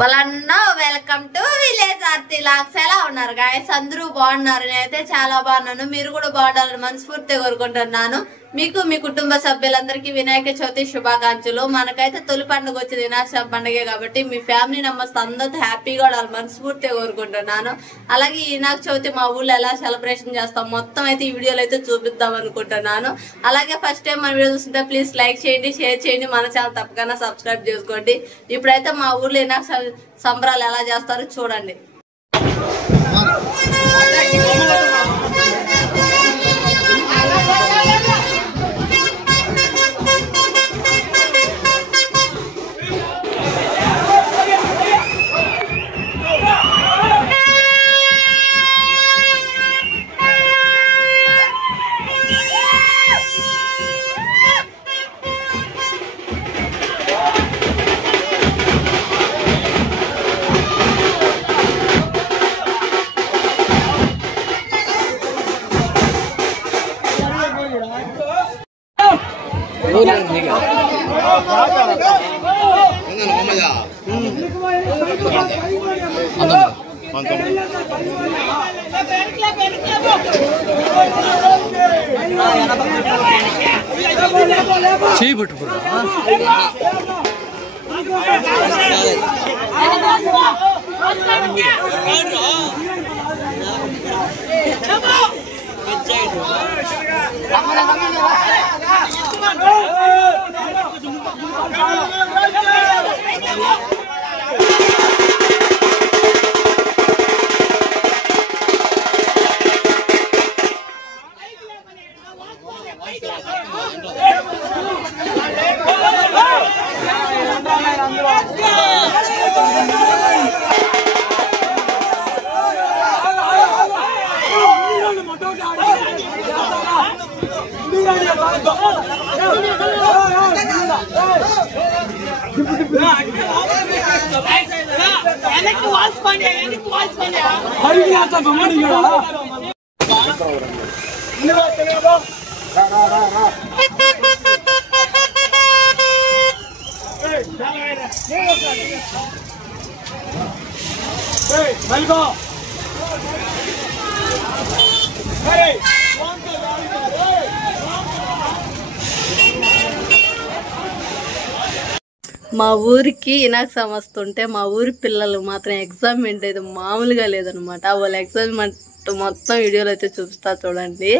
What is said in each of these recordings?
వాళ్ళన్న welcome to village Aarti లాక్స్. ఎలా ఉన్నారు గాయస్? అందరూ బాగున్నారు. నేనైతే చాలా బాగున్నాను. మీరు కూడా బాగుండాలని మనస్ఫూర్తిగా కోరుకుంటున్నాను. మీకు మీ కుటుంబ సభ్యులందరికీ వినాయక చవితి శుభాకాంక్షలు. మనకైతే తొలి పండుగ వచ్చేది వినాయక పండుగే కాబట్టి మీ ఫ్యామిలీ మెంబర్స్ అందరితో హ్యాపీగా ఉండాలని మనస్ఫూర్తిగా కోరుకుంటున్నాను. అలాగే ఈ వినాయక చవితి మా ఊళ్ళో ఎలా సెలబ్రేషన్ చేస్తాం మొత్తం అయితే ఈ వీడియోలో అయితే చూపిద్దాం అనుకుంటున్నాను. అలాగే ఫస్ట్ టైం మన వీడియో చూస్తుంటే ప్లీజ్ లైక్ చేయండి, షేర్ చేయండి, మన ఛానల్ తప్పకుండా సబ్స్క్రైబ్ చేసుకోండి. ఇప్పుడైతే మా ఊర్లో వినాయక సంబరాలు ఎలా చేస్తారో చూడండి. మా ఊరికి వినాయక చవితి వస్తుంటే మా ఊరి పిల్లలు మాత్రం ఎగ్జైట్మెంట్ అయితే మామూలుగా లేదనమాట. వాళ్ళ ఎగ్జైట్మెంట్ మొత్తం వీడియోలో అయితే చూపిస్తా చూడండి.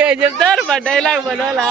ఏం చెప్తారు మా డైలాగ్ బలోలా?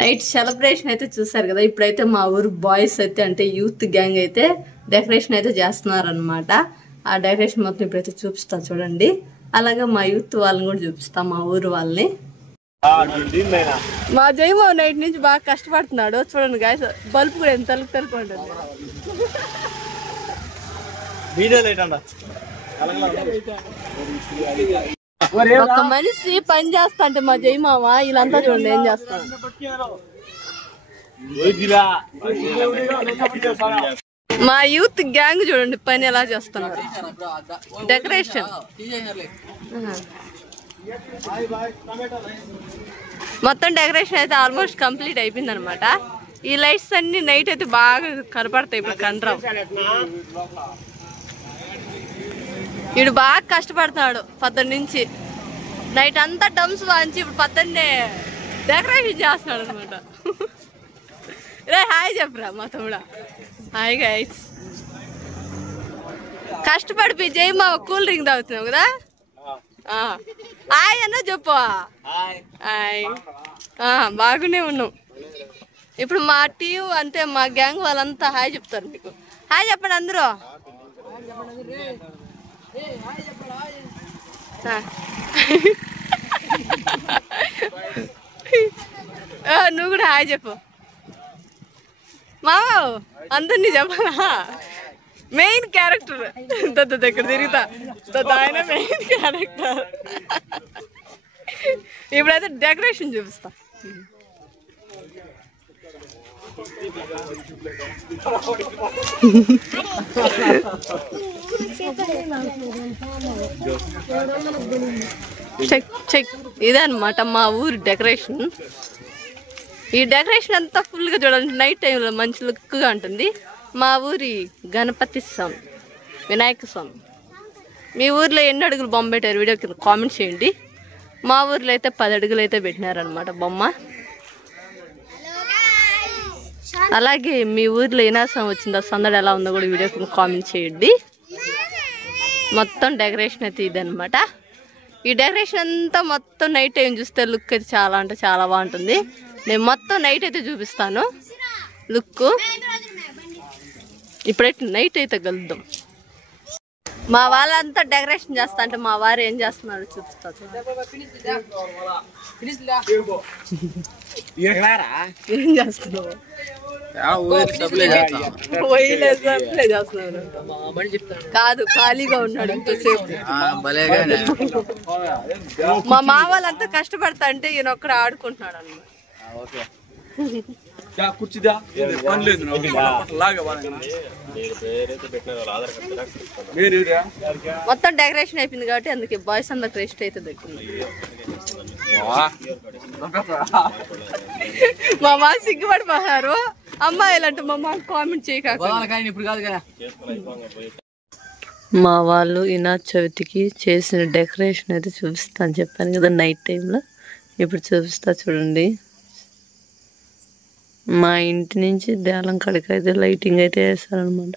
నైట్ సెలబ్రేషన్ అయితే చూసారు కదా. ఇప్పుడైతే మా ఊరు బాయ్స్ అయితే అంటే యూత్ గ్యాంగ్ అయితే డెకరేషన్ అయితే చేస్తున్నారు అనమాట. ఆ డెకరేషన్ మొత్తం ఇప్పుడైతే చూపిస్తా చూడండి. అలాగే మా యూత్ వాళ్ళని కూడా చూపిస్తా, మా ఊరు వాళ్ళని. మా జయమో నైట్ నుంచి బాగా కష్టపడుతున్నాడు చూడండి గాయస్. బల్బు కూడా ఎంత తలుపు ఉంటుంది. ఒక మనిషి పని చేస్తా అంటే మా జయమామ వీళ్ళంతా చూడండి ఏం చేస్తారు. మా యూత్ గ్యాంగ్ చూడండి పని ఎలా చేస్తున్నారు. డెకరేషన్ మొత్తం డెకరేషన్ అయితే ఆల్మోస్ట్ కంప్లీట్ అయిపోయింది అనమాట. ఈ లైట్స్ అన్ని నైట్ అయితే బాగా కనపడతాయి. ఇప్పుడు కండ్రావు వీడు బాగా కష్టపడుతున్నాడు పొద్దున్న నుంచి. నైట్ అంతా డమ్స్ వాంచి ఇప్పుడు పద్దన్నే డెకరేషన్ చేస్తున్నాడు అనమాట. రే హాయ్ చెప్పరా మా తమ్ముడా. Hi guys. కష్టపడి జయమా కూల్ డ్రింక్ తాగుతున్నావు కదా. హాయ్ అన్న చెప్పు. హాయ్. బాగానే ఉన్నాం. ఇప్పుడు మా టీం అంతే, మా గ్యాంగ్ వాళ్ళంతా హాయ్ చెప్తారు మీకు. హాయ్ చెప్పండి అందరూ. నువ్వు కూడా హాయ్ చెప్పు మామ. అందరినీ చెప్పాలా. మెయిన్ క్యారెక్టర్ దగ్గర తిరుగుతా ఆయన మెయిన్ క్యారెక్టర్. ఇప్పుడైతే డెకరేషన్ చూపిస్తా. Check check. ఇదే అనమాట మా ఊరి డెకరేషన్. ఈ డెకరేషన్ అంతా ఫుల్గా చూడాలంటే నైట్ టైంలో మంచి లుక్గా ఉంటుంది. మా ఊరి గణపతి స్వామి, వినాయక స్వామి. మీ ఊర్లో ఎన్ని అడుగులు బొమ్మ పెట్టారు వీడియో కింద కామెంట్ చేయండి. మా ఊర్లో అయితే 10 అడుగులు అయితే పెట్టినారనమాట బొమ్మ. అలాగే మీ ఊర్లో వినాశం వచ్చిందో సందడి ఎలా ఉందో కూడా వీడియో కింద కామెంట్ చేయండి. మొత్తం డెకరేషన్ అయితే ఇదనమాట. ఈ డెకరేషన్ అంతా మొత్తం నైట్ టైం చూస్తే లుక్ అయితే చాలా అంటే చాలా బాగుంటుంది. నేను మొత్తం నైట్ అయితే చూపిస్తాను లుక్. ఇప్పుడైతే నైట్ అయితే కలుద్దాం. మా వాళ్ళంతా డెకరేషన్ చేస్తా అంటే మా వారు ఏం చేస్తున్నారు చూపిస్తా. ఏం చేస్తున్నావు? కాదు, ఖాళీగా ఉన్నాడు ఇంతసేపు. మా వాళ్ళంతా కష్టపడతా అంటే ఈయన ఒక్కడ ఆడుకుంటున్నాడు అన్నమాట. మొత్తం డెకరేషన్ అయిపోయింది కాబట్టి అందుకే బాయ్స్ అందరికి రెస్ట్ అయితే దక్కింది. మా మా సిగ్గుపడిపోయారు అమ్మాయిలు అంటే మా మా కామెంట్ చేయక. మా వాళ్ళు వినాయక చవితికి చేసిన డెకరేషన్ అయితే చూపిస్తాను చెప్పాను కదా నైట్ టైంలో. ఇప్పుడు చూపిస్తా చూడండి. మా ఇంటి నుంచి దేలం కాడికి అయితే లైటింగ్ అయితే వేస్తారనమాట.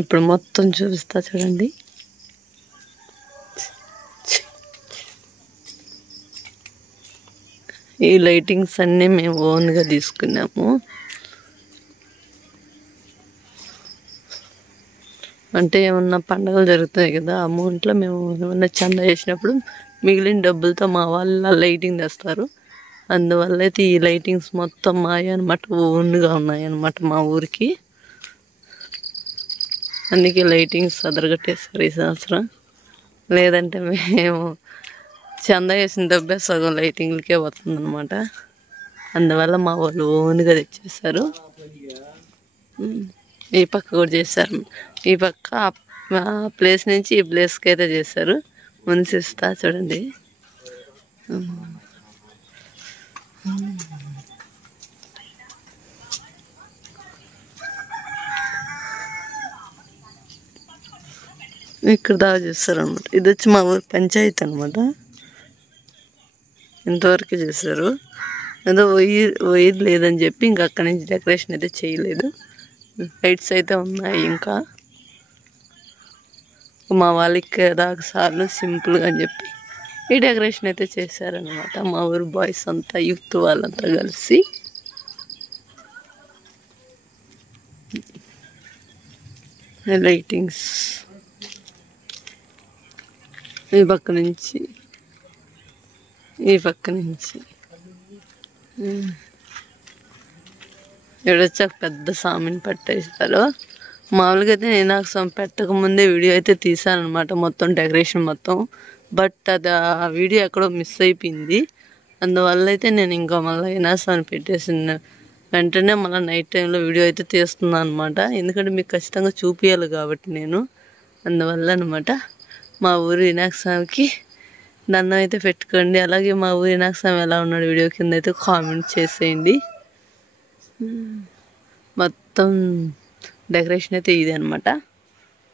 ఇప్పుడు మొత్తం చూపిస్తా చూడండి. ఈ లైటింగ్స్ అన్నీ మేము ఓన్గా తీసుకున్నాము. అంటే ఏమన్నా పండుగలు జరుగుతాయి కదా, అమౌంట్లో మేము ఏమన్నా చందా చేసినప్పుడు మిగిలిన డబ్బులతో మా వాళ్ళ లైటింగ్ తెస్తారు. అందువల్ల అయితే ఈ లైటింగ్స్ మొత్తం మాయ అనమాట, ఓన్గా ఉన్నాయన్నమాట మా ఊరికి. అందుకే లైటింగ్స్ అదరగట్టేస్తారు ఈ సంవత్సరం. లేదంటే మేము చందా వేసిన డబ్బే సగం లైటింగ్లకే వస్తుందన్నమాట. అందువల్ల మా వాళ్ళు ఓన్గా తెచ్చేసారు. ఈ పక్క కూడా చేశారు. ఈ పక్క ఆ ప్లేస్ నుంచి ఈ ప్లేస్కి అయితే చేశారు. మున్సిస్తా చూడండి. ఇక్కడ దాకా చేస్తారు అనమాట. ఇది వచ్చి మా ఊరు పంచాయతీ అనమాట. ఇంతవరకు చేశారు. ఏదో వైర్ లేదని చెప్పి ఇంకా అక్కడి నుంచి డెకరేషన్ అయితే చేయలేదు. లైట్స్ అయితే ఉన్నాయి. ఇంకా మా వాళ్ళకి దాకా సార్లు సింపుల్గా అని చెప్పి ఈ డెకరేషన్ అయితే చేశారనమాట. మా ఊరు బాయ్స్ అంతా యూత్ వాళ్ళంతా కలిసి. లైటింగ్స్ ఈ పక్క నుంచి ఈ పక్క నుంచి ఎడొచ్చాక పెద్ద సామిని పట్టేస్తారు. మామూలుగా అయితే నేను నాకు స్వామి పెట్టక ముందే వీడియో అయితే తీసాను అనమాట, మొత్తం డెకరేషన్ మొత్తం. బట్ అది ఆ వీడియో ఎక్కడో మిస్ అయిపోయింది. అందువల్ల అయితే నేను ఇంకా మళ్ళీ వినాశం పెట్టేసిన వెంటనే మళ్ళీ నైట్ టైంలో వీడియో అయితే తీస్తున్నాను అనమాట. ఎందుకంటే మీకు ఖచ్చితంగా చూపించాలి కాబట్టి నేను. అందువల్ల అనమాట మా ఊరు వినాయక స్వామికి దండం అయితే పెట్టుకోండి. అలాగే మా ఊరు వినాయక స్వామి ఎలా ఉన్నాడు వీడియో కింద అయితే కామెంట్ చేసేయండి. మొత్తం డెకరేషన్ అయితే ఇది అనమాట.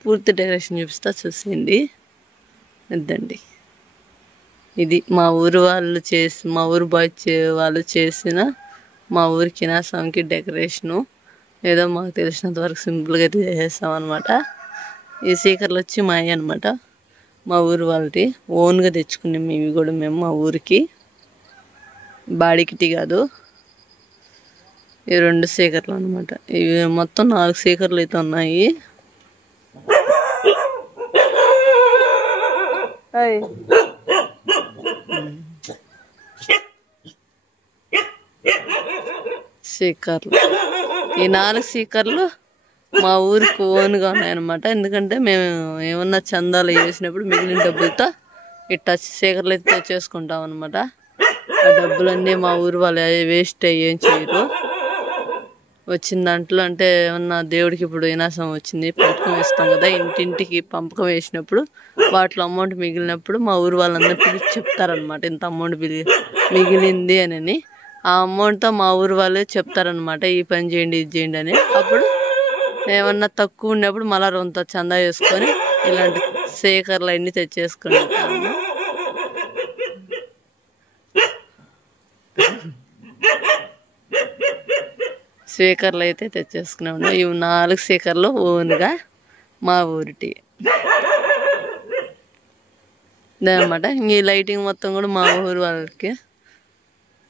పూర్తి డెకరేషన్ చూపిస్తా చూసేయండి. ఇద్దండి. ఇది మా ఊరు బాయ్ వాళ్ళు చేసిన మా ఊరికి వినాయకస్వామికి డెకరేషను. ఏదో మాకు తెలిసినంత వరకు సింపుల్గా అయితే చేసేస్తాం అనమాట. ఈ స్పీకర్లు వచ్చి మావి అనమాట, మా ఊరు వాళ్ళది. ఓన్గా తెచ్చుకున్నాం ఇవి కూడా మేము మా ఊరికి, బాడీకిటి కాదు. ఈ 2 స్పీకర్లు అనమాట. ఇవి మొత్తం 4 స్పీకర్లు అయితే ఉన్నాయి. స్పీకర్లు, ఈ 4 స్పీకర్లు మా ఊరికి ఓన్గా ఉన్నాయన్నమాట. ఎందుకంటే మేము ఏమన్నా చందాలు వేసినప్పుడు మిగిలిన డబ్బులతో ఇట్లా స్పీకర్లు అయితే తెచ్చేసుకుంటాం అనమాట. ఆ డబ్బులన్నీ మా ఊరు వాళ్ళు వేస్ట్ ఏం చేయరు. వచ్చిన దాంట్లో అంటే ఏమన్నా దేవుడికి ఇప్పుడు వినాశం వచ్చింది, పంపకం వేస్తాం కదా, ఇంటింటికి పంపకం వేసినప్పుడు వాటిలో అమౌంట్ మిగిలినప్పుడు మా ఊరు వాళ్ళందరూ పిలిచి చెప్తారనమాట, ఇంత అమౌంట్ మిగిలింది అని. ఆ అమౌంట్తో మా ఊరు వాళ్ళే చెప్తారనమాట, ఈ పని చేయండి ఇది చేయండి అని. అప్పుడు ఏమన్నా తక్కువ ఉన్నప్పుడు మళ్ళీ రొంత చందా వేసుకొని ఇలాంటి స్పీకర్లు అన్నీ తెచ్చేసుకుంటాము. స్పీకర్లు అయితే తెచ్చేసుకున్నాము. ఇవి 4 స్పీకర్లు ఓన్గా మా ఊరిటి అనమాట. ఈ లైటింగ్ మొత్తం కూడా మా ఊరు వాళ్ళకి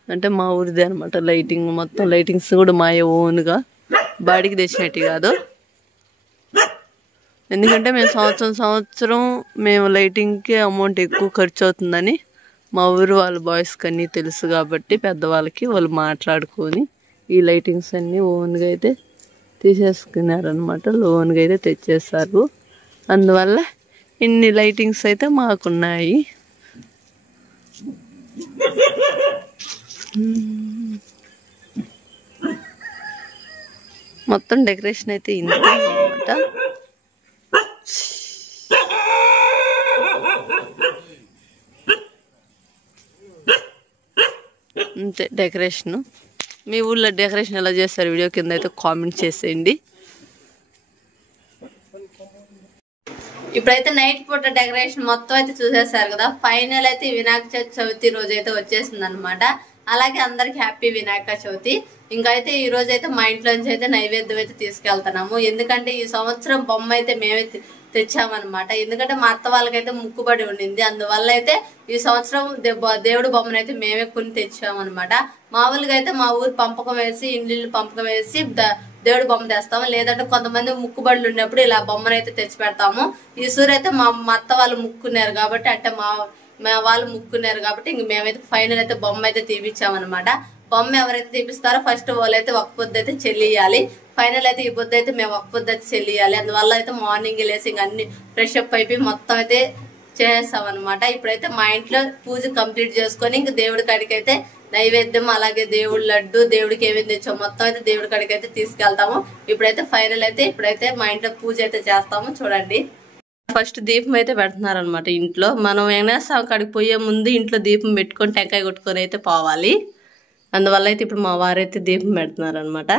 అంటే మా ఊరిదే అనమాట. లైటింగ్ మొత్తం లైటింగ్స్ కూడా మా ఓన్గా, బాడీకి తెచ్చినట్టు కాదు. ఎందుకంటే మేము సంవత్సరం మేము లైటింగ్కే అమౌంట్ ఎక్కువ ఖర్చు అవుతుందని మా ఊరు వాళ్ళ బాయ్స్కి అన్నీ తెలుసు కాబట్టి పెద్దవాళ్ళకి వాళ్ళు మాట్లాడుకొని ఈ లైటింగ్స్ అన్నీ ఓన్గా అయితే తీసేసుకున్నారనమాట. ఓన్గా అయితే తెచ్చేస్తారు. అందువల్ల ఇన్ని లైటింగ్స్ అయితే మాకున్నాయి. మొత్తం డెకరేషన్ అయితే ఇంతే అనమాట. అంతే డెకరేషను. మీ ఊళ్ళో డెకరేషన్ ఎలా చేస్తారు వీడియో కింద అయితే కామెంట్ చేసేయండి. ఇప్పుడైతే నైట్ పూట డెకరేషన్ మొత్తం అయితే చూసేసారు కదా. ఫైనల్ అయితే వినాయక చవితి రోజు అయితే వచ్చేసింది అనమాట. అలాగే అందరికి హ్యాపీ వినాయక చవితి. ఇంకైతే ఈ రోజు అయితే మా ఇంట్లో నుంచి అయితే నైవేద్యం అయితే తీసుకెళ్తున్నాము. ఎందుకంటే ఈ సంవత్సరం బొమ్మ అయితే మేమే తెచ్చామన్నమాట. ఎందుకంటే మా అత్త వాళ్ళకైతే ముక్కుబడి ఉండింది, అందువల్ల అయితే ఈ సంవత్సరం దేవుడు బొమ్మను అయితే మేమే కొని తెచ్చామన్నమాట. మామూలుగా అయితే మా ఊరు పంపకం వేసి ఇండ్లు పంపకం వేసి దేవుడు బొమ్మ తెస్తాము. లేదంటే కొంతమంది ముక్కుబడులు ఉన్నప్పుడు ఇలా బొమ్మను అయితే తెచ్చి పెడతాము. ఈ సూరు అయితే మా అత్త వాళ్ళు ముక్కున్నారు కాబట్టి, అంటే మా వాళ్ళు ముక్కున్నారు కాబట్టి ఇంక మేమైతే ఫైనల్ అయితే బొమ్మ అయితే తీపిచ్చామన్నమాట. బొమ్మ ఎవరైతే తీపిస్తారో ఫస్ట్ వాళ్ళు అయితే ఒక పొద్దు అయితే చెల్లియాలి. ఫైనల్ అయితే ఈ పొద్దు అయితే మేము ఒక పొద్దు అయితే చెల్లియాలి. అందువల్ల అయితే మార్నింగ్ లేసి ఇంక అన్ని ఫ్రెష్ అప్ అయిపోయి మొత్తం అయితే చేస్తాం అనమాట. ఇప్పుడైతే మా ఇంట్లో పూజ కంప్లీట్ చేసుకొని ఇంక దేవుడి కాడికి అయితే నైవేద్యం, అలాగే దేవుడి లడ్డు, దేవుడికి ఏమేమి తెచ్చాం మొత్తం అయితే దేవుడి కాడికి అయితే తీసుకెళ్తాము. ఇప్పుడైతే ఫైనల్ అయితే ఇప్పుడైతే మా ఇంట్లో పూజ అయితే చేస్తాము. చూడండి, ఫస్ట్ దీపం అయితే పెడుతున్నారనమాట ఇంట్లో. మనం వినాయక కాడికి పోయే ముందు ఇంట్లో దీపం పెట్టుకొని టెంకాయ కొట్టుకొని అయితే పోవాలి. అందువల్ల అయితే ఇప్పుడు మా వారైతే దీపం పెడుతున్నారనమాట.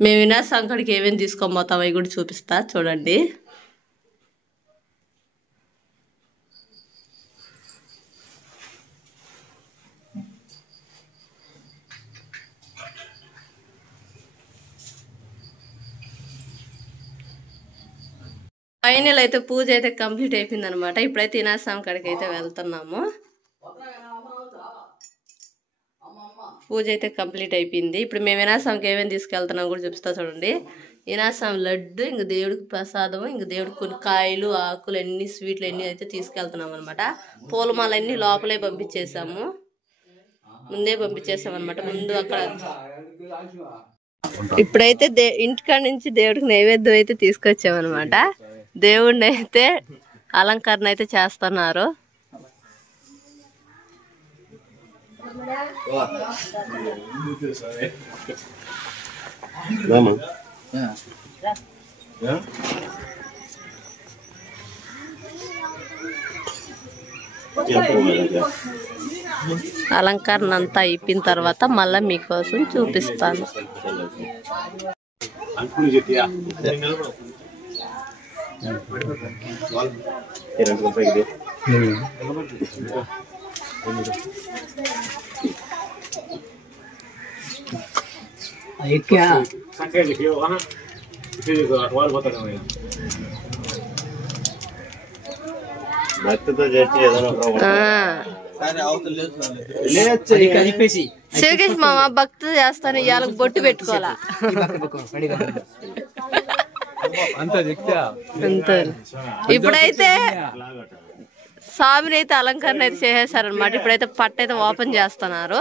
మేము వినాయక కాడికి ఏమేమి తీసుకొని పోతాం అవి కూడా చూపిస్తా చూడండి. ఫైనల్ అయితే పూజ అయితే కంప్లీట్ అయిపోయింది అనమాట. ఇప్పుడైతే వినాయక కాడికి అయితే వెళ్తున్నాము. పూజ అయితే కంప్లీట్ అయిపోయింది. ఇప్పుడు మేము వినాయక ఏమేమి తీసుకెళ్తున్నాం కూడా చూపిస్తా చూడండి. వినాయక లడ్డు, ఇంక దేవుడికి ప్రసాదం, ఇంక దేవుడికి కొన్ని కాయలు, ఆకులు, అన్ని స్వీట్లు అన్నీ అయితే తీసుకెళ్తున్నాం అనమాట. పూలమాలన్నీ లోపలే పంపించేసాము, ముందే పంపించేసాం అనమాట. ముందు అక్కడ ఇప్పుడైతే ఇంటికాడ నుంచి దేవుడికి నైవేద్యం అయితే తీసుకొచ్చామన్నమాట. దేవుడిని అయితే అలంకరణ అయితే చేస్తున్నారు. అలంకరణ అంతా అయిపోయిన తర్వాత మళ్ళీ మీకోసం చూపిస్తాను. శివకేష్ మామ భక్తి చేస్తాను ఇవాళ బొట్టు పెట్టుకోవాలా అంతే. ఇప్పుడైతే స్వామిని అయితే అలంకరణ అయితే చేసేసారనమాట. ఇప్పుడైతే పట్టు అయితే ఓపెన్ చేస్తున్నారు.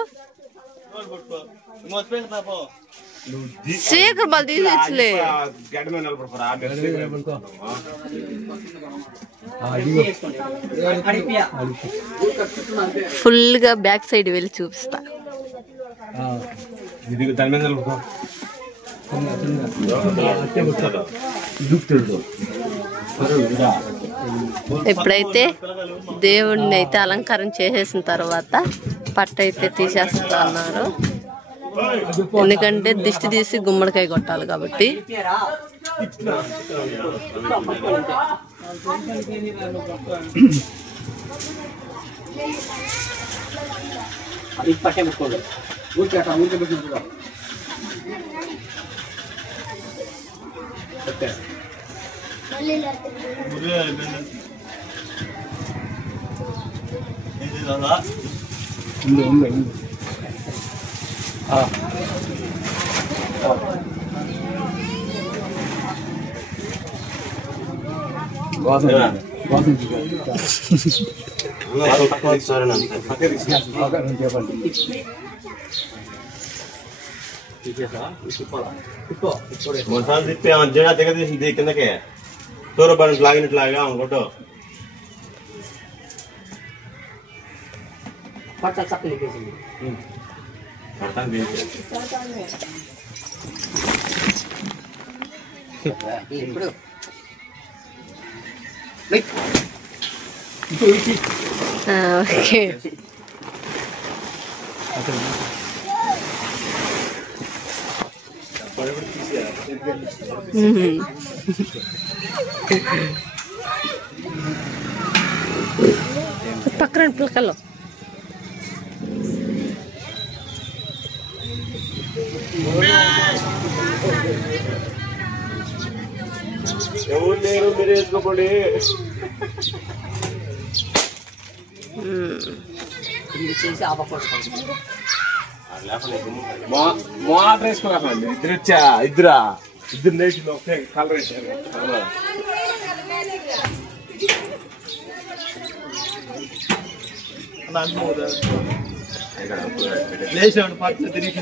శేఖర్ వాళ్ళు తీసేచ్చలే ఫుల్ గా బ్యాక్ సైడ్ వెళ్ళి చూపిస్తా. ఎప్పుడైతే దేవుడిని అయితే అలంకారం చేసేసిన తర్వాత పట్టు అయితే తీసేస్తున్నారు. ఎందుకంటే దిష్టి తీసి గుమ్మడికాయ కొట్టాలి కాబట్టి. మొత్తం తిప్పి జడ తెగదీసింది కిందకే తోర బండి లాగినట్లాగా అనుకోటో ఓకే. పక్కన పిల్లకల్లో ఎవరు లేరు మీరు వేసుకోండి. మోటార్ వేసుకోకండి. ఇద్దరు నేటి ఒకే కలర్ వేసారు. లేచాడు పట్టు తిరిగి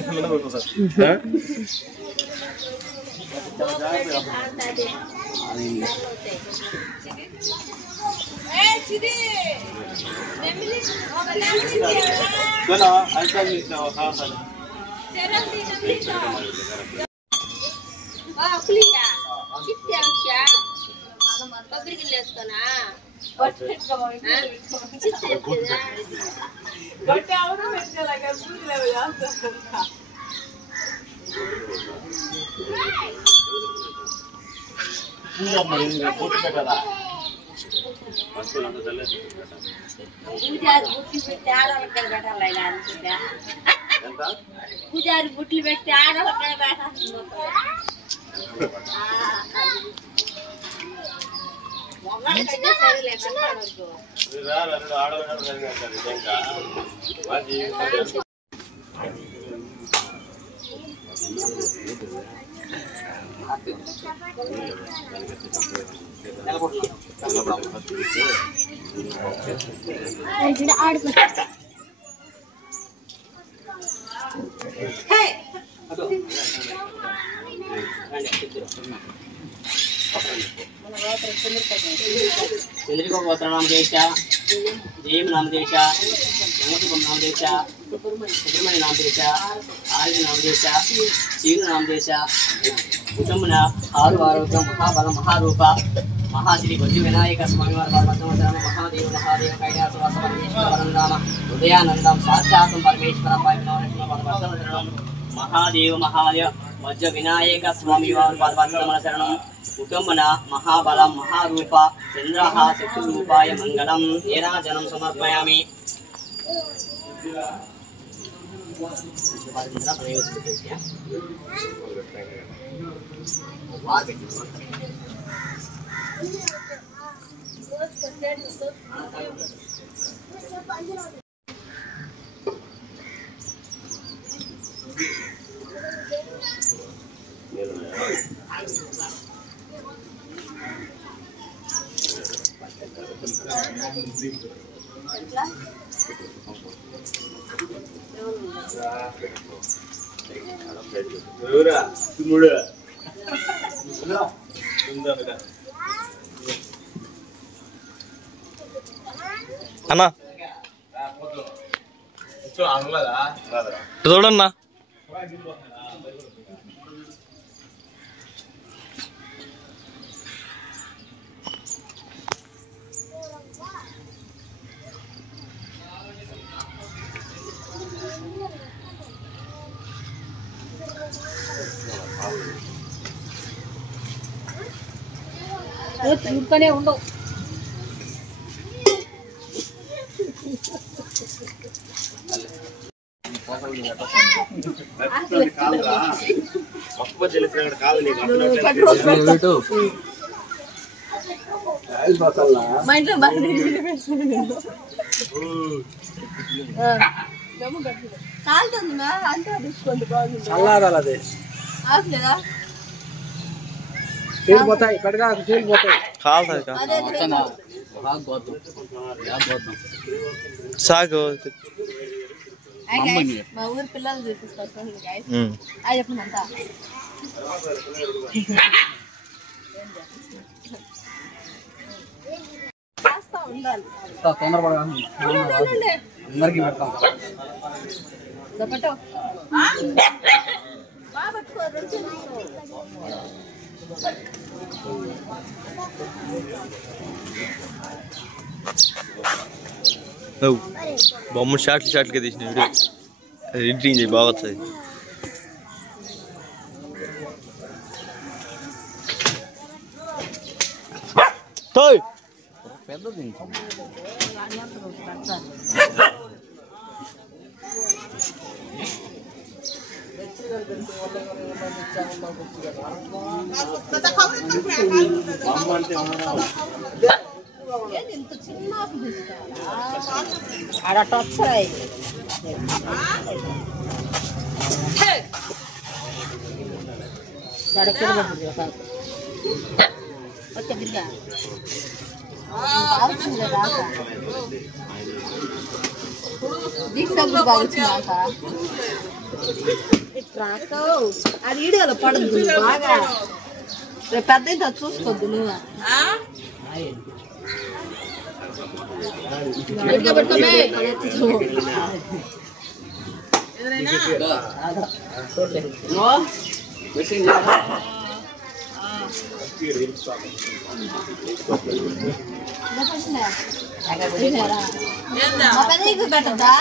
పూజారి బుట్లు పెట్టి ఆడవాళ్ళు चंद्रिका गोत्र नाम देश जयम नाम देश नमस्कुम नाम देश सुब्रमण्य नाम देश आर्य नाम देश शिव नाम देश कुटुंबन आरु आरोग्य महाबल महारूप महाश्री भज्जु विनायक स्वामी वार महादेव महादेव कैलासवास परमेश्वर नाम हृदयानंदम साक्षात् परमेश्वर महादेव महादेव भज्जु विनायक स्वामी वार शरणम కుటుంబన మహాబలం మహారూప చంద్రః శక్తిరూపాయ మంగళం నీరాజనం సమర్పయామి. అన్నా చూడన్నా చూడుతూనే ఉండవు. మా ఇంట్లో కాలుతుంది అంటే తీసుకోండి బాగుంది. ఆగలేదా సాగు మా ఊరు పిల్లలు చూపిస్తారు అది చెప్పమంతా ఉండాలి. బొమ్మ షార్ట్గా తీసిన వీడియో ఎడిటింగ్ చేయి బాగా వస్తుంది. అది వీడియోలో పడద్దు బాగా రేపు పెద్ద ఇంత చూసుకోద్దు నువ్వు పెట్టద్దా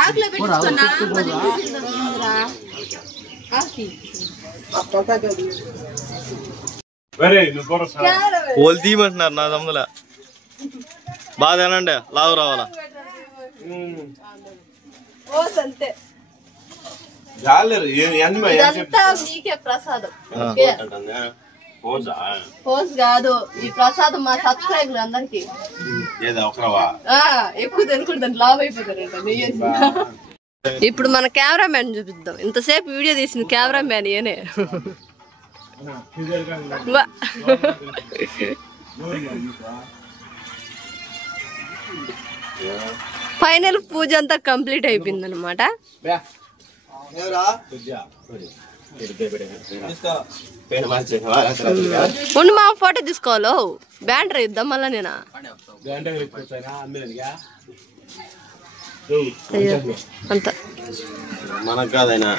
ఆకులో పెట్టుకున్నా వాళ్ళు తీయమంటున్నారు నా తమ్ముల బాగా తినండి లావు రావాలా. నీకే ప్రసాదం పోజ్ కాదు ఈ ప్రసాదం మా సబ్స్క్రైబర్ అందరికి ఎక్కువ తినకూడదు లావ్ అయిపోతారంట. ఇప్పుడు మన కెమెరామ్యాన్ చూపిద్దాం. ఇంతసేపు వీడియో తీసిన కెమెరామ్యాన్ ఏనే. ఫైనల్ పూజ అంతా కంప్లీట్ అయిపోయింది అనమాట. ఉండు మా ఫోటో తీసుకోవాలో బ్యానర్ ఇద్దాం మళ్ళా నేను అంత మనకు కాదైనా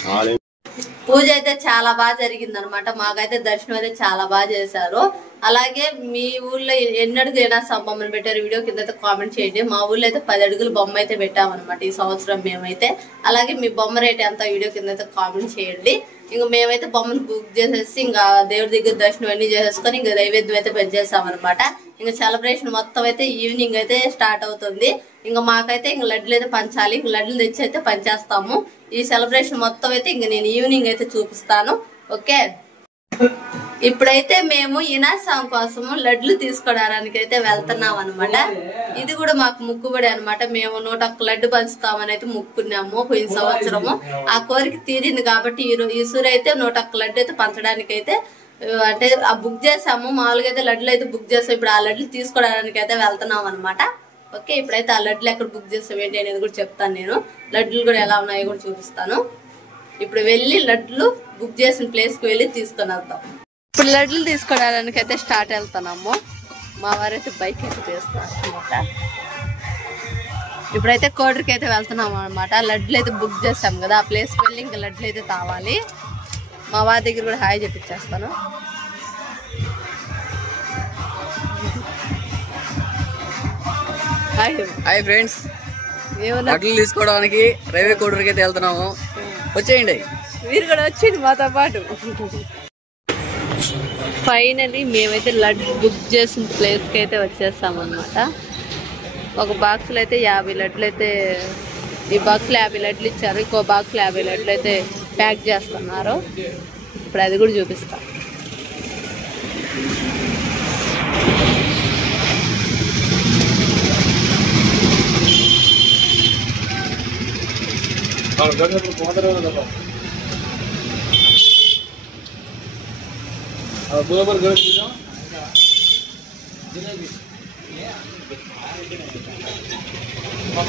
పూజ అయితే చాలా బాగా జరిగింది అనమాట. మాకైతే దర్శనం అయితే చాలా బాగా చేశారు. అలాగే మీ ఊర్లో ఎన్ని అడుగులు బొమ్మను పెట్టారు వీడియో కింద అయితే కామెంట్ చేయండి. మా ఊర్లో అయితే 10 అడుగులు బొమ్మ అయితే పెట్టామన్నమాట ఈ సంవత్సరం మేమైతే. అలాగే మీ బొమ్మ రేట్ ఎంత వీడియో కింద అయితే కామెంట్ చేయండి. ఇంకా మేమైతే బొమ్మను బుక్ చేసేసి ఇంకా దేవుడి దగ్గర దర్శనం అన్ని చేసేసుకొని ఇంకా నైవేద్యం అయితే పెంచేసామన్నమాట. ఇంకా సెలబ్రేషన్ మొత్తం అయితే ఈవినింగ్ అయితే స్టార్ట్ అవుతుంది. ఇంకా మాకైతే ఇంకా లడ్డులు అయితే పంచాలి. ఇంక లడ్డులు తెచ్చి అయితే పంచేస్తాము. ఈ సెలబ్రేషన్ మొత్తం అయితే ఇంక నేను ఈవినింగ్ అయితే చూపిస్తాను. ఓకే, ఇప్పుడైతే మేము ఇనాస్వామి కోసము లడ్లు తీసుకోవడానికి అయితే వెళ్తున్నాం అనమాట. ఇది కూడా మాకు ముక్కుబడి అనమాట. మేము 101 లడ్డు పంచుతామని అయితే ముక్కున్నాము పోయిన సంవత్సరము. ఆ కోరిక తీరింది కాబట్టి ఈసారి అయితే 101 లడ్డు అయితే పంచడానికి అయితే అంటే బుక్ చేసాము. మామూలుగా అయితే లడ్లు అయితే బుక్ చేసాం. ఇప్పుడు ఆ లడ్లు తీసుకోవడానికి అయితే వెళ్తున్నాం అనమాట. ఓకే, ఇప్పుడైతే ఆ లడ్లు ఎక్కడ బుక్ చేస్తాం ఏంటి అనేది కూడా చెప్తాను. నేను లడ్లు కూడా ఎలా ఉన్నాయో కూడా చూపిస్తాను. ఇప్పుడు వెళ్ళి లడ్లు బుక్ చేసిన ప్లేస్ కి వెళ్ళి తీసుకొని వెళ్తాం. ఇప్పుడు లడ్లు తీసుకోవడానికి అయితే స్టార్ట్ వెళ్తున్నాము. మా వారైతే బైక్ అయితే తీస్తారు అనమాట. ఇప్పుడైతే కోడరికి అయితే వెళ్తున్నాము అనమాట. లడ్లు అయితే బుక్ చేస్తాం కదా, ఆ ప్లేస్కి వెళ్ళి ఇంకా లడ్లు అయితే తావాలి. మా వారి దగ్గర కూడా హాయ్ చెప్పించేస్తాను. హాయ్ ఫ్రెండ్స్, లడ్లు తీసుకోవడానికి రైల్వే కోడూరుకి అయితే వెళ్తున్నాము. వచ్చేయండి, మీరు కూడా వచ్చేయండి మాతో పాటు. ఫైనలీ మేమైతే లడ్డు బుక్ చేసిన ప్లేస్కి అయితే వచ్చేస్తాం అనమాట. ఒక బాక్స్లో అయితే 50 లడ్లు అయితే, ఈ బాక్స్లో 50 లడ్లు ఇచ్చారు. ఇంకో బాక్స్లో 50 లడ్లు అయితే ప్యాక్ చేస్తున్నారు. ఇప్పుడు అది కూడా చూపిస్తాం.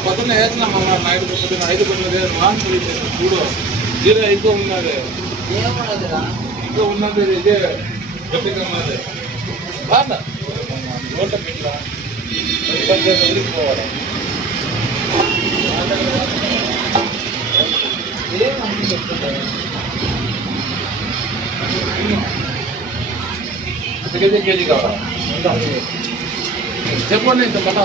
పొద్దున్న వేస్తున్నామమ్మా. నైట్ పొద్దున్న 5 గంటల మాంసం చూడు, జీరో ఇంకో ఉన్నది, ఇంకో ఉన్నది. ఇదే గట్టిగా ఉన్నది. బాగా నోట పిల్ల వెళ్ళిపోవాలి. కేజీ కావాలి చెప్పండి. ఇంత కథ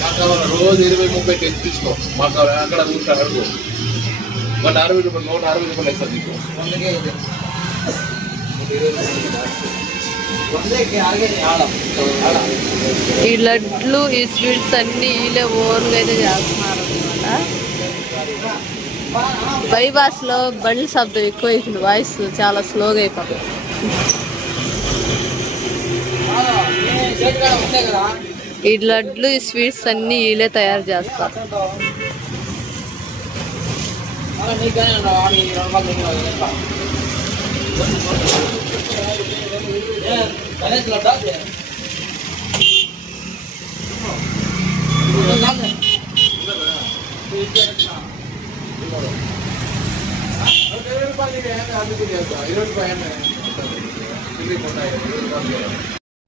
మాకు కావాలి. రోజు 20-30 కేజీ తీసుకో. మాకు కావాలి. అక్కడ కూర్చొని అడుగు. 160 రూపాయలు, 160 రూపాయలు ఇస్తారు నీకు. ఈ లడ్లు ఈ స్వీట్స్ అన్ని వీళ్ళే ఓన్గా అయితే చేస్తున్నారు అనమాట. బైపాస్ లో బండ్ల శబ్దం ఎక్కువ అయిపోయింది. వాయిస్ చాలా స్లోగా అయిపోతుంది. ఈ లడ్లు ఈ స్వీట్స్ అన్ని వీళ్ళే తయారు చేస్తారు.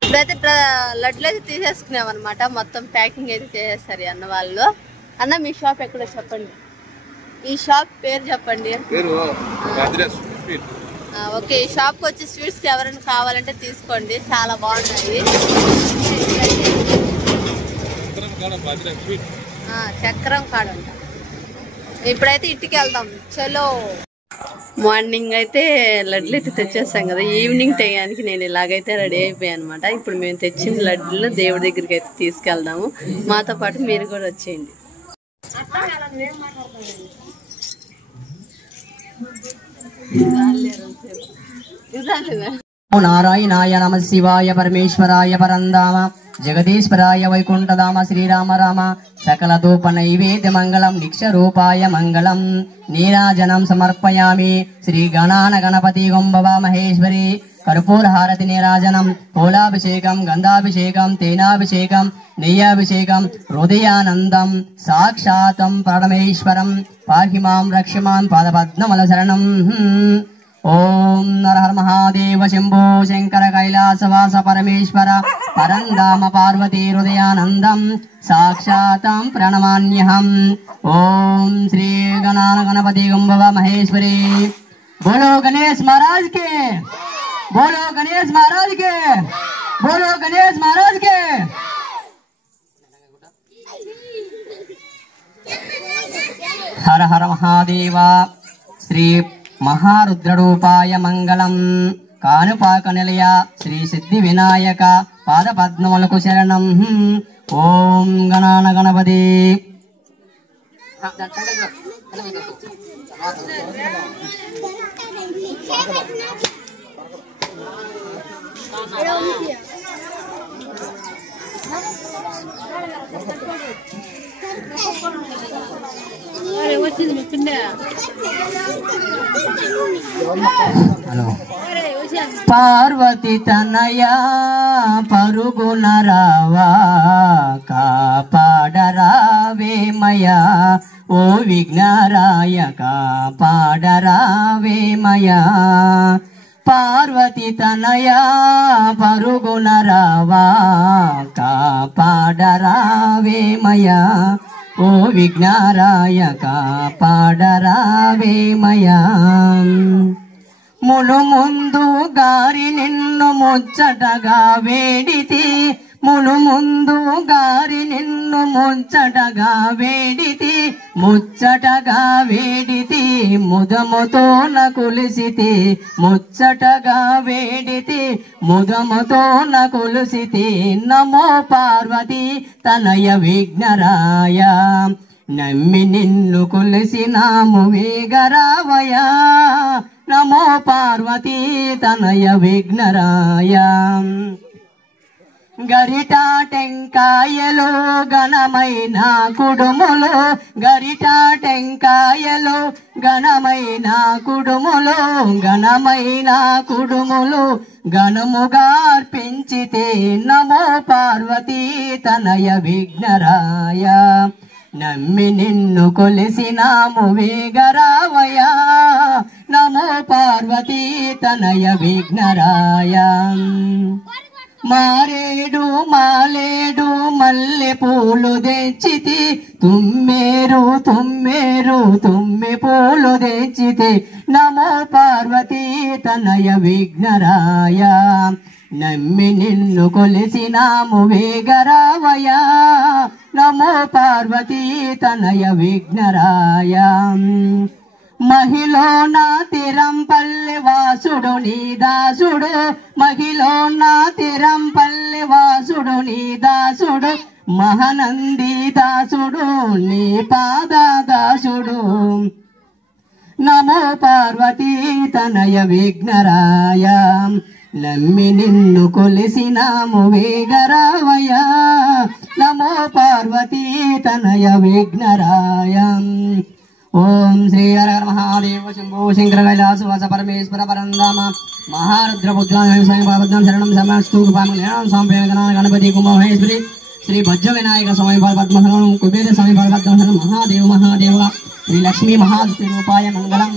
ఇప్పుడైతే లడ్లు అయితే తీసేసుకున్నాం అనమాట. మొత్తం ప్యాకింగ్ అయితే చేసేస్తారు అన్న వాళ్ళు. అన్న మీ షాప్ ఎక్కడో చెప్పండి. ఈ షాప్ పేరు చెప్పండి. ఓకే, ఈ షాప్కి వచ్చి స్వీట్స్ ఎవరైనా కావాలంటే తీసుకోండి, చాలా బాగున్నాయి. చక్రం కాడ అంట. ఇప్పుడైతే ఇంటికి వెళ్దాం. చలో, మార్నింగ్ అయితే లడ్లు అయితే తెచ్చేస్తాం కదా. ఈవినింగ్ టైంకి నేను ఇలాగైతే రెడీ అయిపోయాను అనమాట. ఇప్పుడు మేము తెచ్చిన లడ్లు దేవుడి దగ్గరికి అయితే తీసుకెళ్దాము. మాతో పాటు మీరు కూడా వచ్చేయండి. నారాయణాయ నమ శివాయ పరమేశ్వరాయ పరంధామ జగదీశ్వరాయ వైకుంఠధామ శ్రీరామ రామ సకల ధూప నైవేద్య మంగళం నిక్షరూపాయ మంగళం నీరాజనం సమర్పయామి. శ్రీ గణాన గణపతి గొంబవ మహేశ్వరి కర్పూర హారతి నీరాజనం పూలాభిషేకం గంధాభిషేకం తేనాభిషేకం నెయ్యాభిషేకం హృదయానందం సాక్షాతం పరమేశ్వరం పాహి మాం రక్షమాం పాదపద్మమల శరణం. ఓం నర హర మహాదేవ శంభో శంకర కైలాసవాస పరమేశ్వర పరంధామ పార్వతీ హృదయానందం సాక్షాతం ప్రణమాన్యహం. ఓం శ్రీ గణాన గణపతి గంభవ మహేశ్వరి. बोलो गणेश महाराज के, बोलो गणेश महाराज के, बोलो गणेश महाराज के. हर हर महादेव. श्री महारुद्ररूपाय मंगलम. कानुपाक निलय श्री सिद्धि विनायक पाद पद्ममुలకు శరణం. ఓం గణాన గణపతి. పార్వతి తనయా పరుగున రావా కాపాడరావేమయా ఓ విఘ్నరాయక పాడరావేమయా. పార్వతి తనయా పరుగున రావా కాపాడరావేమయా ఓ విఘ్నరాయక పాడరావేమయా. మును ముందు గారి నిన్ను ముచ్చటగా వేడితి, మును ముందు గారి నిన్ను ముచ్చటగా వేడితి, ముచ్చటగా వేడితి ముదముతో నకులిసితి, ముచ్చటగా వేడితి ముదముతో నకులిసితి. నమో పార్వతి తనయ విఘ్నరాయ నమ్మి నిన్ను కొలిసినాము వేగరావయా. నమో పార్వతీ తనయ విఘ్నరాయ. గరిటా టెంకాయలో ఘనమైన కుడుములో, గరిటా టెంకాయలో ఘనమైన కుడుములో, ఘనమైన కుడుములు ఘనముగా అర్పించితే. నమో పార్వతీ తనయ విఘ్నరాయ నమ్మి నిన్ను కొలిసినాము వేగరావయా. నమో పార్వతీ తనయ విఘ్నరాయ. మారేడు మాలేడు మల్లె పూలు తెచ్చితి, తుమ్మేరు తుమ్మేరు తుమ్మి పూలు తెచ్చితి. నమో పార్వతీ తనయ విఘ్నరాయ నమ్మి నిన్ను కొలిసినాము వేగరావయా. నమో పార్వతీ తనయ విఘ్నరాయ. మహిళ నా తిరంపల్లి వాసుడు నీ దాసుడు, మహిళ నా తిరంపల్లి వాసుడు నీ దాసుడు, మహానంది దాసుడు నీ పాద దాసుడు. నమో పార్వతీ తనయ విఘ్నరాయ నమ్మి నిన్ను కొలిసినాము వేగరావయా. నమో పార్వతీ తనయ విఘ్నరాయ. ఓం శ్రీ హర హర మహాదేవ శంభో శంకర కైలాసవాస పరమేశ్వర పరంధామ మహారుద్రపుత్రాం శరణం సమస్తు గణపతి కుమహేశ్వరి శ్రీ భజ్ర వినాయక స్వామి పద్మశరణం కుబేర స్వామి పద్మశరణం మహాదేవ మహాదేవ శ్రీ లక్ష్మీ మహావిష్ణు రూపాయ మంగళం.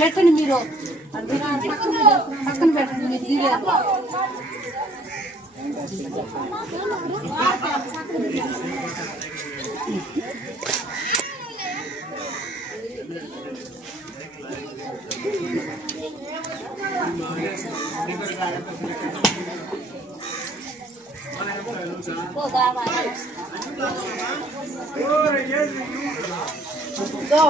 పెట్టండి మీరు పక్కన పెట్టండి మీరు. Go.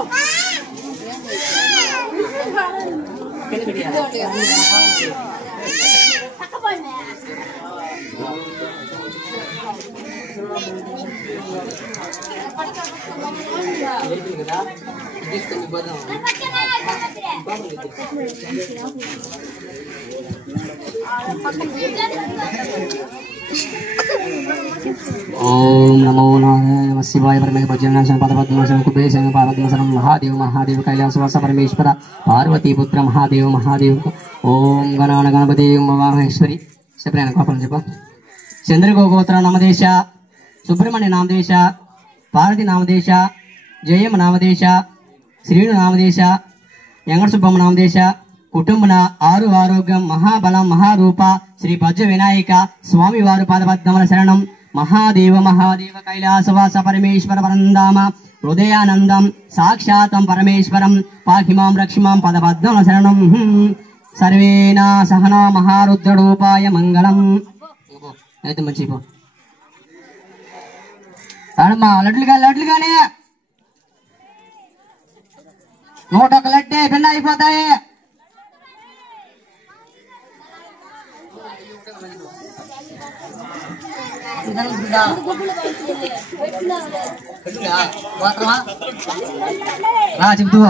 ओम नमो नारायण शिवाय परमेश्वर भजन पदपद्म कुबेश पार्वतीशरण महादेव महादेव कैलासवास परमेश्वर पार्वती पुत्र महादेव महादेव ओम गणान गणपति महेश्वरी చెప్పాను పాపం చెప్ప చంద్రగోగోత్ర నామదేశ సుబ్రహ్మణ్య నామదేశ పార్వతి నామదేశ జయమ నామదేశ శ్రీను నామదేశ వెంకట సుబ్బమ్మ నామదేశ కుటుంబన ఆరు ఆరోగ్యం మహాబలం మహారూప శ్రీ భజ్ర వినాయక స్వామి వారు పాదపద్మల శరణం महादेव महादेव कैलासवास परमेश्वर परंदाम हृदयानंदम साक्षातं परमेश्वरम पाहिमां रक्षिमां पदपद्मं शरणं सर्वेना सहना महारुद्ररूपाय मंगलम అయితే మంచి పో అమ్మా లడ్లుగానే 101 లడ్డే భిన్న అయిపోతాయి చెప్తూ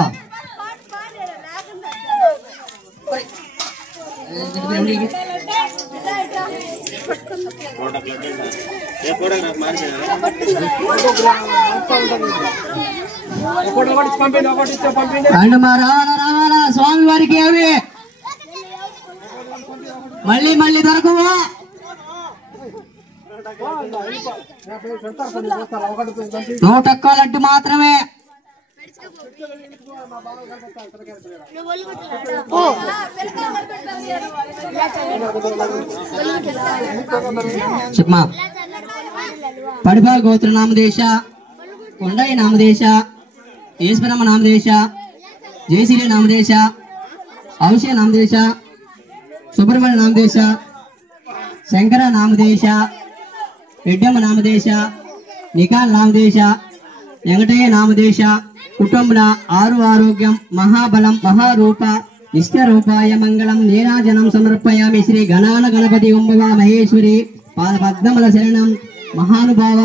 రావాలా స్వామి వారికి అవి మళ్ళీ మళ్ళీ దొరకవు 101 లడ్డు మాత్రమే చెప్పమా పడిపాల గోత్ర నామదేశ కొండయ్య నామదేశ ఈశ్వరమ్మ నామదేశ జయశ్రీ నామదేశ ఔషయ నామదేశ సుబ్రహ్మణ్య నామదేశ శంకర నామదేశ రెడ్డమ్మ నామదేశ నికాల్ నామదేశ వెంకటయ్య నామదేశ కుటుంబన ఆరు ఆరోగ్యం మహాబలం మహారూప నిష్ఠరూపాయ మంగళం నీరాజనం సమర్పయామి శ్రీ గణాన గణపతి ఉంబవ మహేశ్వరి పాదపద్మల శరణం మహానుభావ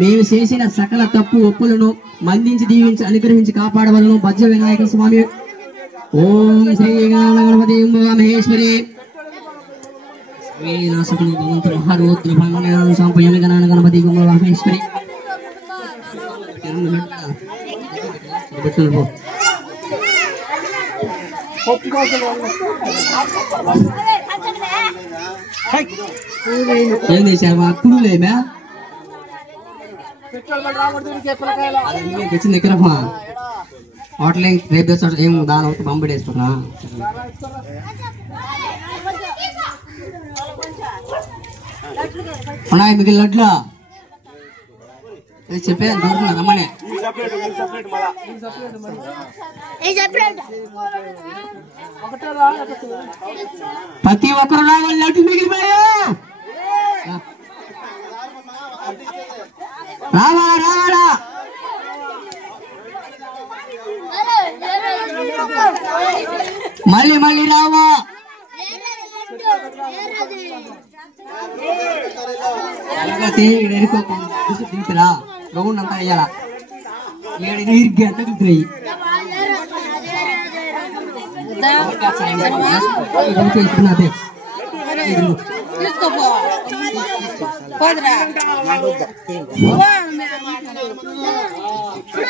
మేము చేసిన సకల తప్పు ఒప్పులను మందించి దీవించి అనుగ్రహించి కాపాడవలను భజ్ర వినాయక స్వామి ఓం శ్రీ గణాన గణపతి ఉంబవ మహేశ్వరి గణపతి మహేశ్వరి ఏం చేసావా కుడులేమా తెచ్చింది దగ్గర హోటల్ రేపు ఏం దాని ఒకటి పంపిడేస్తున్నా ఉన్నాయి మిగిలిన లడ్లు చెప్పే దొరుకుతున్నా రమ్మనే ప్రతి ఒక్కరు రావాలి లడ్డు మిగిలిపోయా రావాలా మళ్ళీ మళ్ళీ రావా దిగుతురా రౌండ్ అంతా అయ్యాలా ఏడు నీరుకి అంతా దిగుతున్నాయి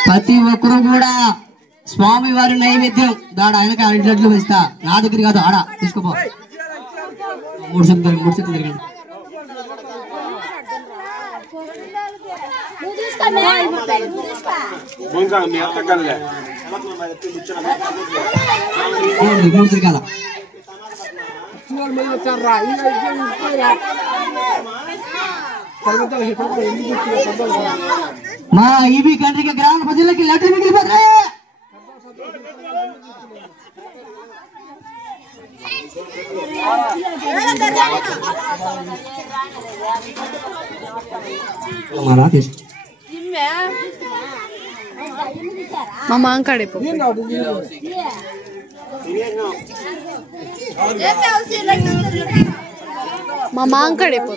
ప్రతి ఒక్కరు కూడా స్వామి వారి నైవేద్యం దాడ ఆయనకి 2 లడ్లు ఇస్తా నా దగ్గర కాదు ఆడ తీసుకోపో 3 సెకండ్లు తిరగండి మా ఈబీ కంట్రీకి గ్రామ ప్రజలకి లడ్డు మిగిలిపోతాయి మా మాంకాడిపో మా మాంకాడిపో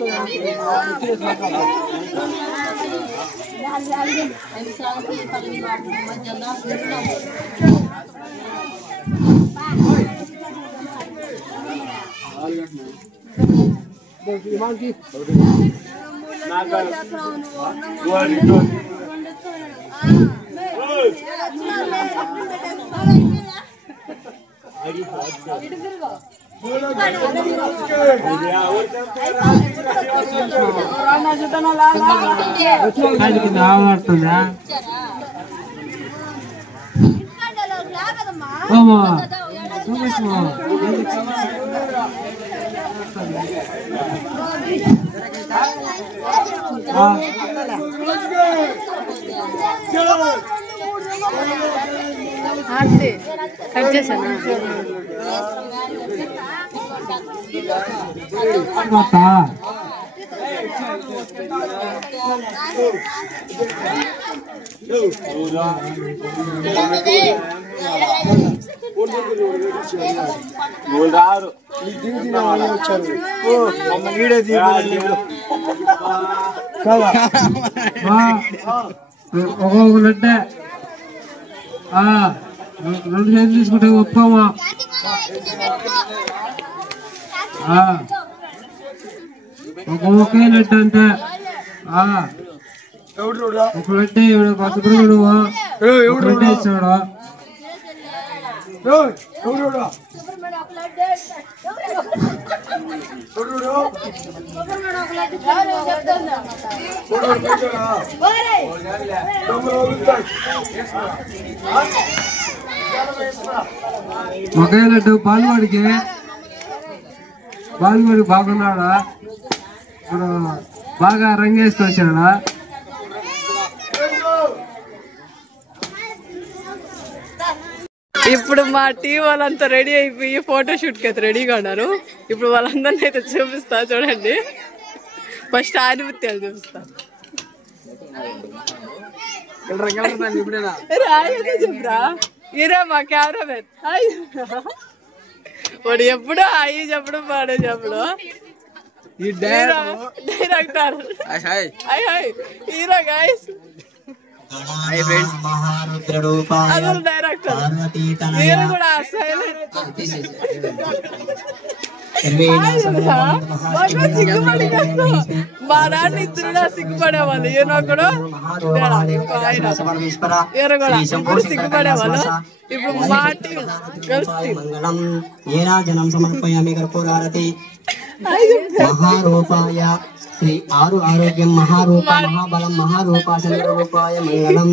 కట్ చేశాను ఒక్కొక్కలంటే 2 చేతులు తీసుకుంటే ఒప్పమా ఒకే లెట్ అంటే ఒక లెట్ బతుకుడు ఇచ్చాడు ఒకే లెట్ బాలువాడికి బాగున్నాడా ఇప్పుడు బాగా రంగేసుకొచ్చాడా ఇప్పుడు మా టీం వాళ్ళంతా రెడీ అయిపోయి ఫోటోషూట్ కి అయితే రెడీగా ఉన్నారు. ఇప్పుడు వాళ్ళందరినీ అయితే చూపిస్తా చూడండి. ఫస్ట్ ఆనిమిత్యాలు చూపిస్తా. చెప్పురా ఇరా మా కెమెరామెన్. వాడు ఎప్పుడు అయ్యి చెప్పడం పాడే చెప్పడం డైరెక్టర్ హీరో గైస్ అసలు డైరెక్టర్ నేను కూడా మా నాన్న ఇద్దరు సిగ్గుపడేవాళ్ళు ఈయన కూడా ఈయన కూడా ఇప్పుడు సిగ్గుపడేవాళ్ళు. ఇప్పుడు మా టీం కలిసి మహారూపాయ శ్రీ ఆరు ఆరోగ్యం మహారూప మహాబలం మహారూపాయ రూపాయ మంగళం.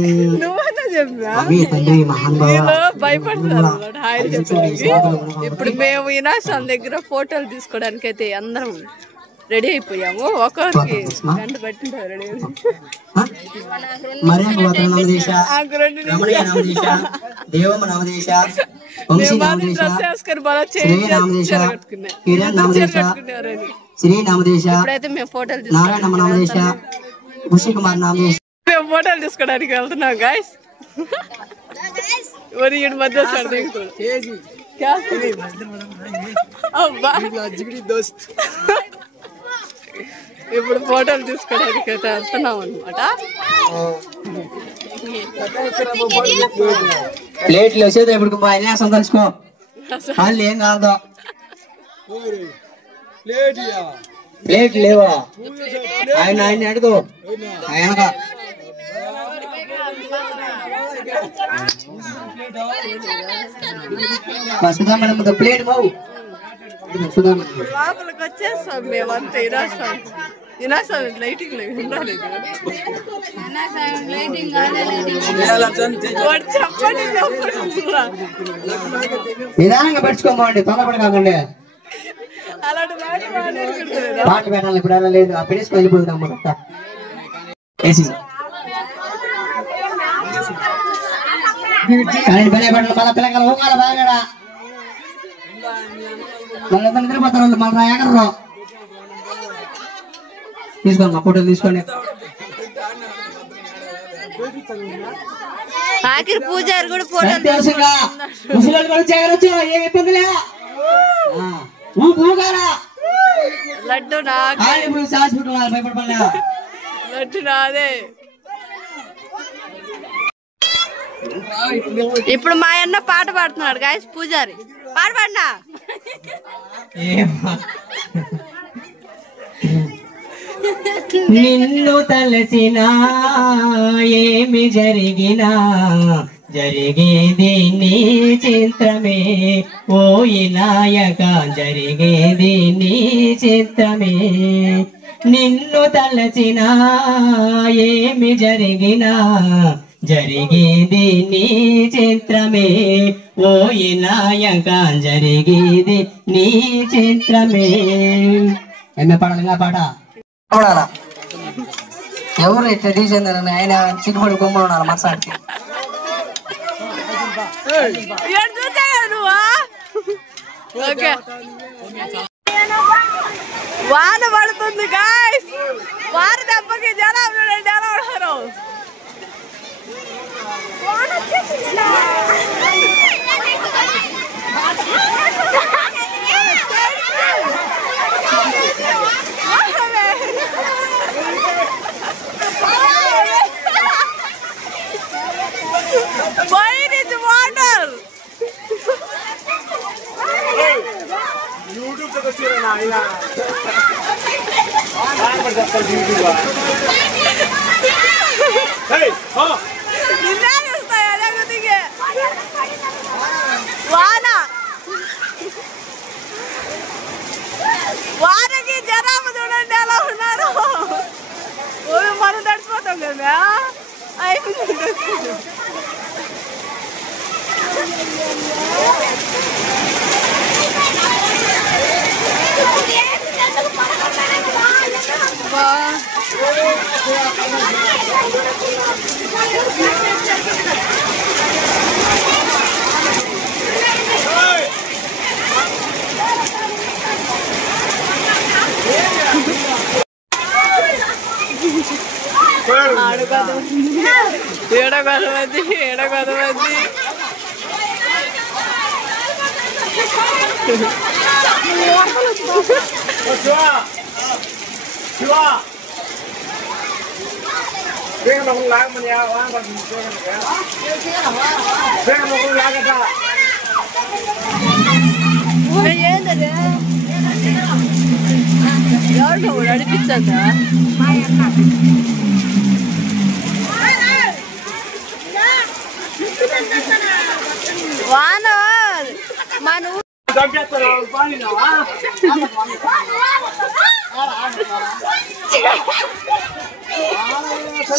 ఇప్పుడు మేము వినాశం దగ్గర ఫోటోలు తీసుకోవడానికి అయితే అందరం రెడీ అయిపోయాము. ఒకరికి గంట పట్టింటారు రెడీ. ఇప్పుడైతే మేము ఫోటోలు తీసుకోవడానికి వెళ్తున్నాం గాయస్. మధ్య ఇప్పుడు ఫోటోలు తీసుకోవడానికి అయితే వెళ్తున్నాం అనమాట. ప్లేట్లు వచ్చేది ఇప్పుడు విన్యాసం తెలుసుకో ఏం కాదు. ప్లేట్ లేవా ఆయన అడుగు ఆయనగా ప్లేట్ బావు లోపలికి వచ్చేస్తాం మేమంతా. వినాశం లైటింగ్ ఉండాలి. నిదానంగా పెట్టుకోమండి తొందరపడి కాకండి. అలాంటి పాటలు పెట్టాలి ఇప్పుడు అలా లేదు. ఆ పెడేసుకొని వెళ్ళిపోతాం మొత్తం. కానీ పడే పడలు మళ్ళీ పిల్లలు ఊగాలి బాగా మళ్ళీ నిద్రపోతారు వాళ్ళు మళ్ళీ ఎగర్రు. తీసుకోండి మా ఫోటోలు తీసుకోండి. ఆఖరి పూజారి కూడా ఫోటోలు సంతోషంగా ముసలి కూడా చేరొచ్చు, ఏం ఇబ్బందిలే. ఊగారా లడ్డు నాకు, ఇప్పుడు హాస్పిటల్ భయపడలే. లడ్డు నాదే. ఇప్పుడు మా అన్న పాట పాడుతున్నాడు గాయస్. పూజారి పాట పాడినా నిన్ను తలసినా ఏమి జరిగినా జరిగేది నీ చిత్రమే, ఓ నాయక జరిగేది నీ చిత్రమే. నిన్ను తలసినా ఏమి జరిగినా జరిగేది నీ చిత్రమే, ఓ నాయక జరిగేది నీ చిత్రమే. ఎన్న పాడాలి పాట చూడాలా? ఎవరు ఇట్లా తీసేందని ఆయన చిక్కుబడి బొమ్మలు ఉండాలి మనసాడికి. వాన పడుతుంది గాయస్. వాన దెబ్బకి జనం చూడండి ఎలా ఉన్నారు. వానకి జనాలు చూడండి ఎలా ఉన్నారు. మనం తడిచిపోతాం కదా. ఏడగదమంది ఏంటది ఎవరితో కూడా అడిపిస్తుందా? వాన మన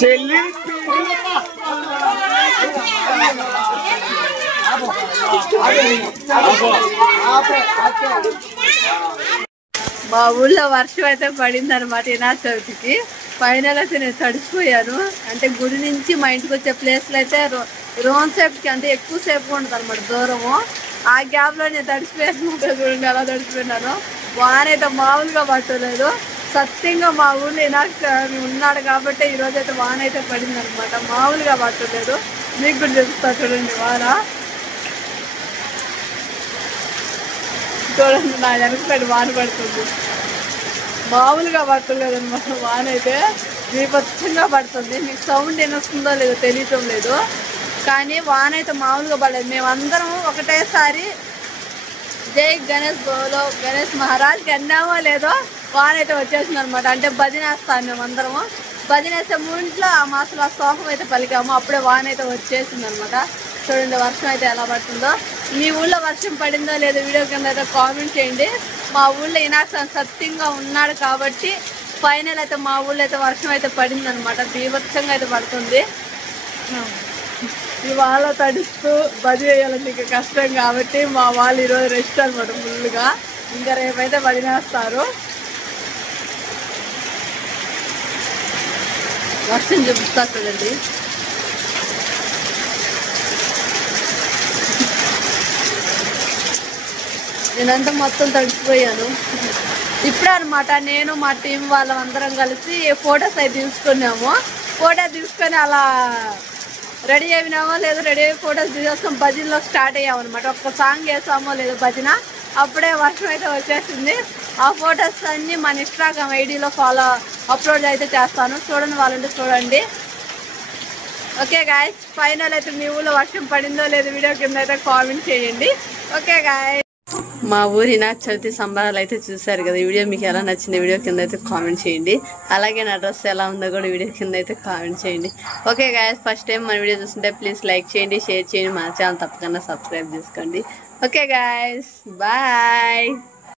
చెల్లి మా ఊళ్ళో వర్షం అయితే పడింది అనమాట వినాయక చవితికి. ఫైనల్ అయితే నేను తడిసిపోయాను. అంటే గుడి నుంచి మా ఇంటికి వచ్చే ప్లేస్లో అయితే రోన్ సేపుకి అంటే ఎక్కువ సేపు ఉంటుంది అనమాట దూరము. ఆ గ్యాప్ లో నేను తడిసిపోయాను. చూడండి ఎలా తడిసిపోయినాను. వాన అయితే మామూలుగా పట్టలేదు. సత్యంగా మా ఊళ్ళో వినాయక ఉన్నాడు కాబట్టి ఈ రోజు అయితే వాన అయితే పడింది అనమాట. మామూలుగా పట్టలేదు. మీకు కూడా తెలుస్తా చూడండి వాన. చూడండి నా వెనకటి వాన పడుతుంది. మామూలుగా పట్టలేదు అనమాట. వాన అయితే బీభత్సంగా పడుతుంది. మీకు సౌండ్ వినొస్తుందో లేదో తెలియటం లేదు, కానీ వాన అయితే మామూలుగా పడలేదు. మేమందరం ఒకటేసారి జై గణేష్ బోలో గణేష్ మహారాజ్కి అన్నామో లేదో వాన అయితే వచ్చేసింది అనమాట. అంటే భజనేస్తాను మేమందరము. భజనేస్తే ఇంట్లో ఆ మాసంలో ఆ స్తోహం అయితే పలికాము. అప్పుడే వాన అయితే వచ్చేసింది అనమాట. చూడండి వర్షం అయితే ఎలా పడుతుందో. మీ ఊళ్ళో వర్షం పడిందో లేదో వీడియో కింద అయితే కామెంట్ చేయండి. మా ఊళ్ళో వినాయక సత్యంగా ఉన్నాడు కాబట్టి ఫైనల్ అయితే మా ఊళ్ళో అయితే వర్షం అయితే పడింది అనమాట. బీభత్సంగా అయితే పడుతుంది. ఇవాళ తడుస్తూ భజన వేయాలంటే ఇంకా కష్టం కాబట్టి మా వాళ్ళు ఈరోజు రెస్ట్ అనమాట ఫుల్గా. ఇంకా రేపైతే భజనేస్తారు. వర్షం చూపిస్తా చూడండి. నేనంతా మొత్తం తడిచిపోయాను. ఇప్పుడే అనమాట నేను మా టీం వాళ్ళందరం కలిసి ఫొటోస్ అయితే తీసుకున్నాము. ఫోటో తీసుకొని అలా రెడీ అయినామో లేదో రెడీ అయ్యి ఫొటోస్ తీసేస్తాం. భజనలో స్టార్ట్ అయ్యామన్నమాట. ఒక్క సాంగ్ వేసామో లేదో భజన అప్పుడే వర్షం అయితే వచ్చేసింది. ఆ ఫొటోస్ అన్నీ మన ఇన్స్టాగ్రామ్ ఐడిలో అప్లోడ్ అయితే చేస్తాను, చూడండి వాళ్ళంటే చూడండి. ఓకే గాయస్, ఫైనల్ అయితే మీ ఊళ్ళో వర్షం పడిందో లేదో వీడియో కింద అయితే కామెంట్ చేయండి. ఓకే గాయస్, మా ఊరి వినాయక చవితి సంబరాలు అయితే చూసారు కదా. ఈ వీడియో మీకు ఎలా నచ్చింది వీడియో కింద అయితే కామెంట్ చేయండి. అలాగే నా డ్రెస్ ఎలా ఉందో కూడా వీడియో కింద అయితే కామెంట్ చేయండి. ఓకే గాయస్, ఫస్ట్ టైం మన వీడియో చూస్తుంటే ప్లీజ్ లైక్ చేయండి, షేర్ చేయండి, మన ఛానల్ తప్పకుండా సబ్స్క్రైబ్ చేసుకోండి. Okay guys, bye.